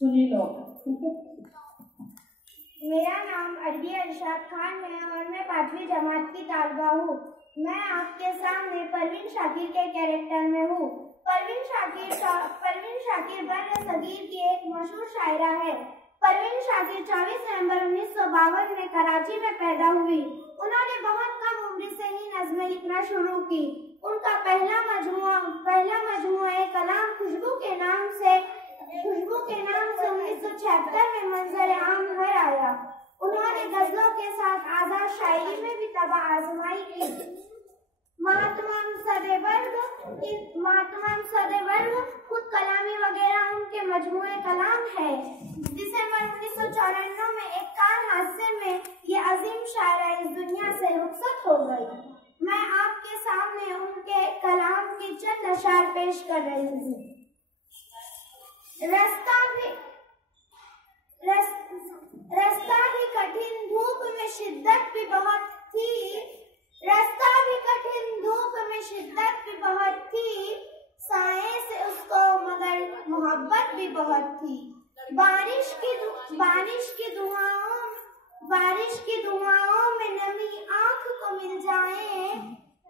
सुनी लो। मेरा नाम अरबी अरशद खान है और मैं 5वीं जमात की तालिबा हूँ। मैं आपके सामने परवीन शाकिर के कैरेक्टर में हूँ। परवीन शाकिर बर्र सगीर की एक मशहूर शायरा है। परवीन शाकिर 24 नवंबर 1952 में कराची में पैदा हुई। उन्होंने बहुत कम उम्र से ही नज़्में लिखना शुरू की। उनका पहला मजमुआ कलाम खुशबू के नाम से 1976 में मंजर आम पर आया। उन्होंने गजलों के साथ आजाद शायरी में भी तबाह आजमाई की। महात्मा सदेवर्ग खुद कलामी वगैरह उनके मजमूए कलाम है। दिसंबर 1994 में एक कार हादसे में ये अजीम शायरा इस दुनिया से रुखसत हो गई। मैं आपके सामने उनके कलाम की चंद अशार पेश कर रही हूँ। रास्ता भी कठिन धूप में शिद्दत भी बहुत थी। रास्ता भी कठिन धूप में शिद्दत भी बहुत थी। साए से उसको मगर मोहब्बत भी बहुत थी। बारिश की दुआओं में नमी आँख को मिल जाए।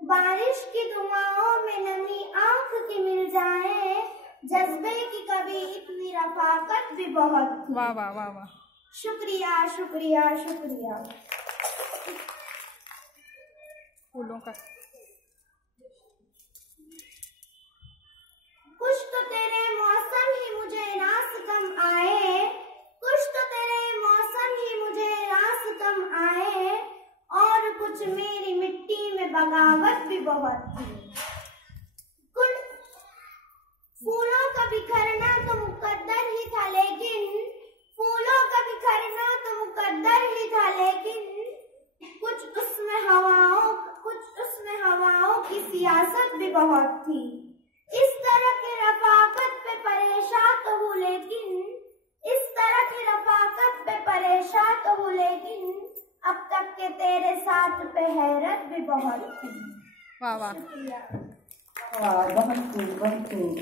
बारिश की दुआओं में नमी आँख की मिल जाए। जज्बे की कभी इतनी रफाकत भी बहुत थी। वाह वाह वाह वाह। शुक्रिया शुक्रिया शुक्रिया। फूलों का कुछ तो तेरे मौसम ही मुझे रास कम आए। कुछ तो तेरे मौसम ही मुझे रास कम आए। और कुछ मेरी मिट्टी में बगावत भी बहुत थी। फूलों का बिखरना तो मुकद्दर ही था लेकिन कुछ उसमें हवाओं की सियासत भी बहुत थी। इस तरह की रफाकत पे परेशान तो हूँ लेकिन अब तक के तेरे साथ पे हैरत भी बहुत थी। वाह वाह। बहुत खूब।